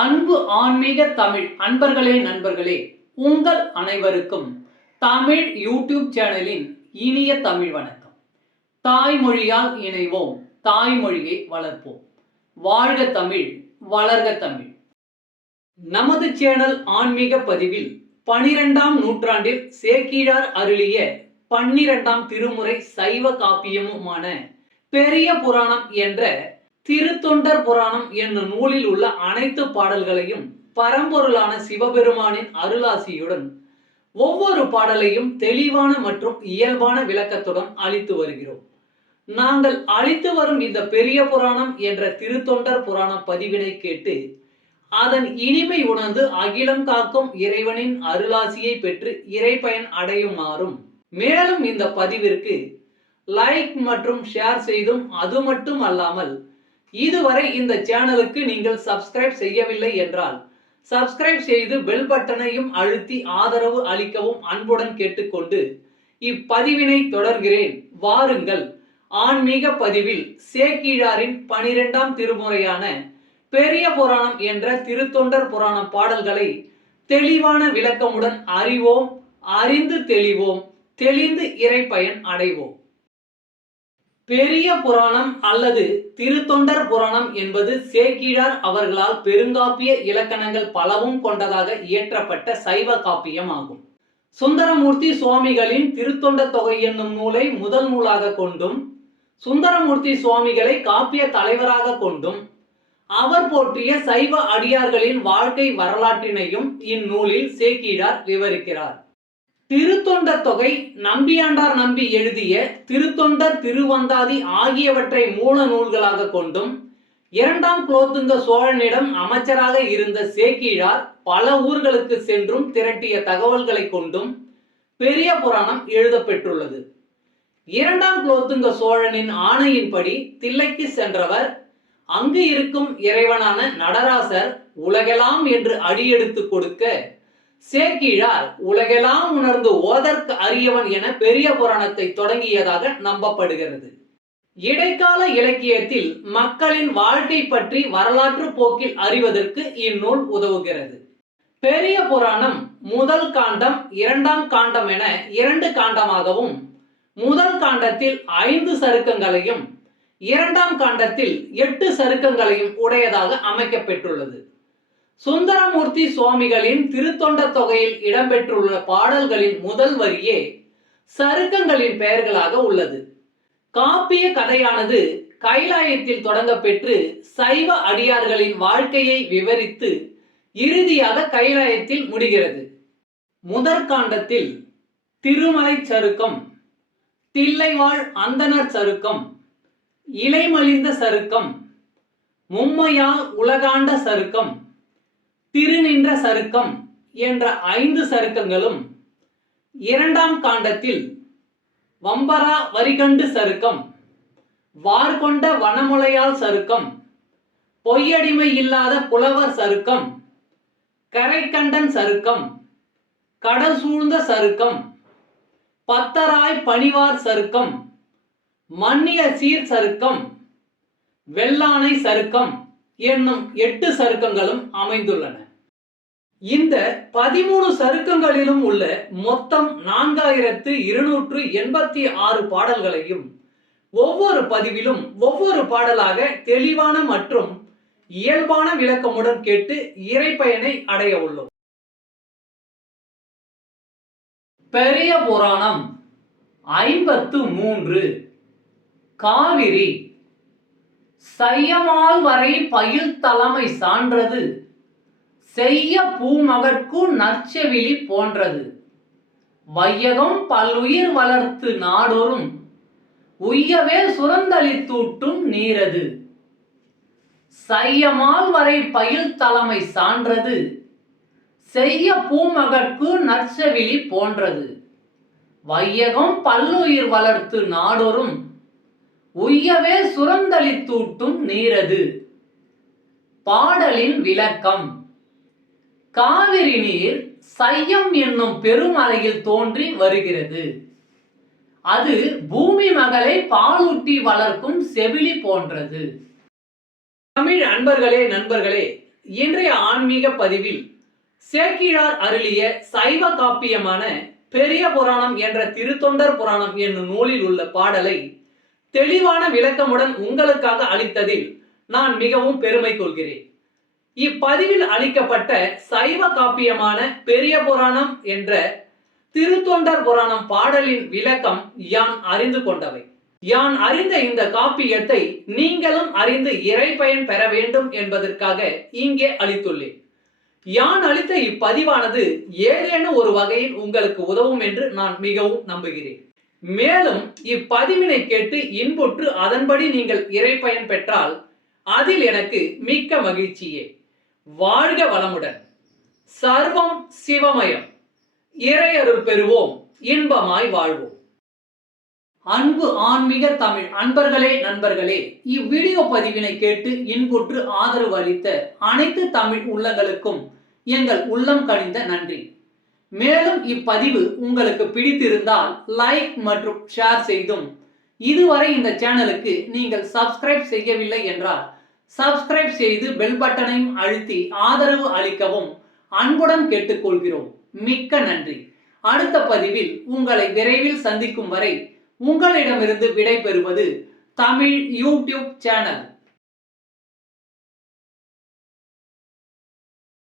அன்பு ஆன்மீக தமிழ் அன்பர்களே நண்பர்களே, உங்கள் அனைவருக்கும் தமிழ் யூடியூப் சேனலின் இனிய தமிழ் வணக்கம். தாய்மொழியால் இணைவோம், தாய்மொழியை வளர்ப்போம். வாழ்க தமிழ், வளர்க தமிழ். நமது சேனல் ஆன்மீக பதிவில் 12ஆம் நூற்றாண்டில் சேக்கிழார் அருளிய 12ஆம் திருமுறை சைவ காப்பியமுமான பெரிய புராணம் என்ற திருத்தொண்டர் புராணம் என்னும் நூலில் உள்ள அனைத்து பாடல்களையும் பரம்பொருளான சிவபெருமானின் அருளாசியுடன் ஒவ்வொரு பாடலையும் தெளிவான மற்றும் இயல்பான விளக்கத்துடன் அளித்து வருகிறோம். நாங்கள் அளித்து வரும் இந்த பெரிய புராணம் என்ற திருத்தொண்டர் புராண பதிவினை கேட்டு அதன் இனிமை உணர்ந்து அகிலம் காக்கும் இறைவனின் அருளாசியை பெற்று இறைப்பயன் அடையுமாறும், மேலும் இந்த பதிவிற்கு லைக் மற்றும் ஷேர் செய்தும், அது மட்டும் அல்லாமல் இதுவரை இந்த சேனலுக்கு நீங்கள் சப்ஸ்கிரைப் செய்யவில்லை என்றால் சப்ஸ்கிரைப் செய்து பெல் பட்டனையும் அழுத்தி ஆதரவு அளிக்கவும் அன்புடன் கேட்டுக்கொண்டு இப்பதிவினை தொடர்கிறேன். வாருங்கள், ஆன்மீக பதிவில் சேக்கிழாரின் 12ஆம் திருமுறையான பெரிய புராணம் என்ற திருத்தொண்டர் புராண பாடல்களை தெளிவான விளக்கமுடன் அறிவோம், அறிந்து தெளிவோம், தெளிந்து இறைப்பயன் அடைவோம். பெரிய புராணம் அல்லது திருத்தொண்டர் புராணம் என்பது சேக்கிழார் அவர்களால் பெருங்காப்பிய இலக்கணங்கள் பலவும் கொண்டதாக இயற்றப்பட்ட சைவ காப்பியம் ஆகும். சுந்தரமூர்த்தி சுவாமிகளின் திருத்தொண்ட தொகை என்னும் நூலை முதல் நூலாக கொண்டும், சுந்தரமூர்த்தி சுவாமிகளை காப்பிய தலைவராக கொண்டும், அவர் போற்றிய சைவ அடியார்களின் வாழ்க்கை வரலாற்றினையும் இந்நூலில் சேக்கிழார் விவரிக்கிறார். திருத்தொண்டர் தொகை நம்பியாண்டார் நம்பி எழுதிய திருத்தொண்டர் திருவந்தாதி ஆகியவற்றை மூல நூல்களாக கொண்டும், 2ஆம் குலோத்துங்க சோழனிடம் அமைச்சராக இருந்த சேக்கிழார் பல ஊர்களுக்கு சென்றும் திரட்டிய தகவல்களை கொண்டும் பெரிய புராணம் எழுதப்பெற்றுள்ளது. 2ஆம் குலோத்துங்க சோழனின் ஆணையின்படி தில்லைக்கு சென்றவர் அங்கு இருக்கும் இறைவனான நடராசர் உலகெல்லாம் என்று அடியெடுத்து கொடுக்க சேக்கிழார் உலகெல்லாம் உணர்ந்து ஓதற்கு அரியவன் என பெரிய புராணத்தை தொடங்கியதாக நம்பப்படுகிறது. இடைக்கால இலக்கியத்தில் மக்களின் வாழ்க்கை பற்றி வரலாற்று போக்கில் அறிவதற்கு இந்நூல் உதவுகிறது. பெரிய புராணம் முதல் காண்டம், 2ஆம் காண்டம் என 2 காண்டமாகவும், முதல் காண்டத்தில் 5 சருக்கங்களையும் 2ஆம் காண்டத்தில் 8 சருக்கங்களையும் உடையதாக அமைக்கப்பெற்றுள்ளது. சுந்தரமூர்த்தி சுவாமிகளின் திருத்தொண்ட தொகையில் இடம்பெற்றுள்ள பாடல்களின் முதல் வரியே சருக்கங்களின் பெயர்களாக உள்ளது. காப்பிய கதையானது கைலாயத்தில் தொடங்க பெற்று சைவ அடியார்களின் வாழ்க்கையை விவரித்து இறுதியாக கைலாயத்தில் முடிகிறது. முதற்காண்டத்தில் திருமலை சருக்கம், தில்லைவாழ் அந்தணர் சருக்கம், இலைமலிந்த சருக்கம், மும்மையால் உலகாண்ட சருக்கம், திருநின்ற சருக்கம் என்ற 5 சருக்கங்களும், 2ஆம் காண்டத்தில் வம்பரா வரிகண்டு சருக்கம், வார்கொண்ட வனமுலையால் சருக்கம், பொய்யடிமை இல்லாத புலவர் சருக்கம், கரைக்கண்டன் சருக்கம், கடல் சூழ்ந்த சருக்கம், பத்தராய் பணிவார் சருக்கம், மன்னிய சீர் சருக்கம், வெள்ளானை சருக்கம் என்னும் 8 சருக்கங்களும் அமைந்துள்ளன. இந்த 13 சருக்கங்களிலும் உள்ள மொத்தம் 4286 பாடல்களையும் ஒவ்வொரு பதிவிலும் ஒவ்வொரு பாடலாக தெளிவான மற்றும் இயல்பான விளக்கமுடன் கேட்டு இறைப்பயனை அடைய உள்ளோம். பெரிய புராணம் 53. காவிரி சையமால் வரை பயில் தலைமை சான்றது, செய்ய பூமகற்கு நற்செவிலி போன்றது, வையகம் பல்லுயிர் வளர்த்து நாடொரும் உய்யவே சுரந்தளித்தூட்டும் நீரது. சையமால் வரை பயில் தலைமை சான்றது, செய்ய பூமகற்கு நற்செவிலி போன்றது, வையகம் பல்லுயிர் வளர்த்து நாடொரும் உய்யவே சுரந்தளித்தூட்டும் நீரது. பாடலின் விளக்கம். காவிரி நீர் சையம் என்னும் பெருமலையில் தோன்றி வருகிறது. அது பூமி மகளை பாலூட்டி வளர்க்கும் செவிலி போன்றது. தமிழ் அன்பர்களே, நண்பர்களே, இன்றைய ஆன்மீக பதிவில் சேக்கிழார் அருளிய சைவ காப்பியமான பெரிய புராணம் என்ற திருத்தொண்டர் புராணம் என்னும் நூலில் உள்ள பாடலை தெளிவான விளக்கமுடன் உங்களுக்காக அளித்ததில் நான் மிகவும் பெருமை கொள்கிறேன். இப்பதிவில் அளிக்கப்பட்ட சைவ காப்பியமான பெரிய புராணம் என்ற திருத்தொண்டர் புராணம் பாடலின் விளக்கம் யான் அறிந்து கொண்டவை. யான் அறிந்த இந்த காப்பியத்தை நீங்களும் அறிந்து இறைப்பயன் பெற வேண்டும் என்பதற்காக இங்கே அளித்துள்ளேன். யான் அளித்த இப்பதிவானது ஏதேனும் ஒரு வகையில் உங்களுக்கு உதவும் என்று நான் மிகவும் நம்புகிறேன். மேலும் இப்பதிவினை கேட்டு இன்புற்று அதன்படி நீங்கள் இறைப்பயன் பெற்றால் அதில் எனக்கு மிக்க மகிழ்ச்சியே. வாழ்க வளமுடன். சர்வம் சிவமயம். இறையருள் பெறுவோம், இன்பமாய் வாழ்வோம். அன்பு ஆன்மீக தமிழ் அன்பர்களே, நண்பர்களே, இவ்வீடியோ பதிவினை கேட்டு இன்புற்று ஆதரவு அளித்த அனைத்து தமிழ் உள்ளங்களுக்கும் எங்கள் உள்ளம் கனிந்த நன்றி. மேலும் இப்பதிவு உங்களுக்கு பிடித்திருந்தால் லைக் மற்றும் ஷேர் செய்தும், இதுவரை இந்த சேனலுக்கு நீங்கள் சப்ஸ்கிரைப் செய்யவில்லை என்றால் சப்ஸ்கிரைப் செய்து பெல் பட்டனையும் அழுத்தி ஆதரவு அளிக்கவும் அன்புடன் கேட்டுக்கொள்கிறோம். மிக்க நன்றி. அடுத்த பதிவில் உங்களை விரைவில் சந்திக்கும் வரை உங்களிடமிருந்து விடை பெறுவது தமிழ் யூடியூப் சேனல்.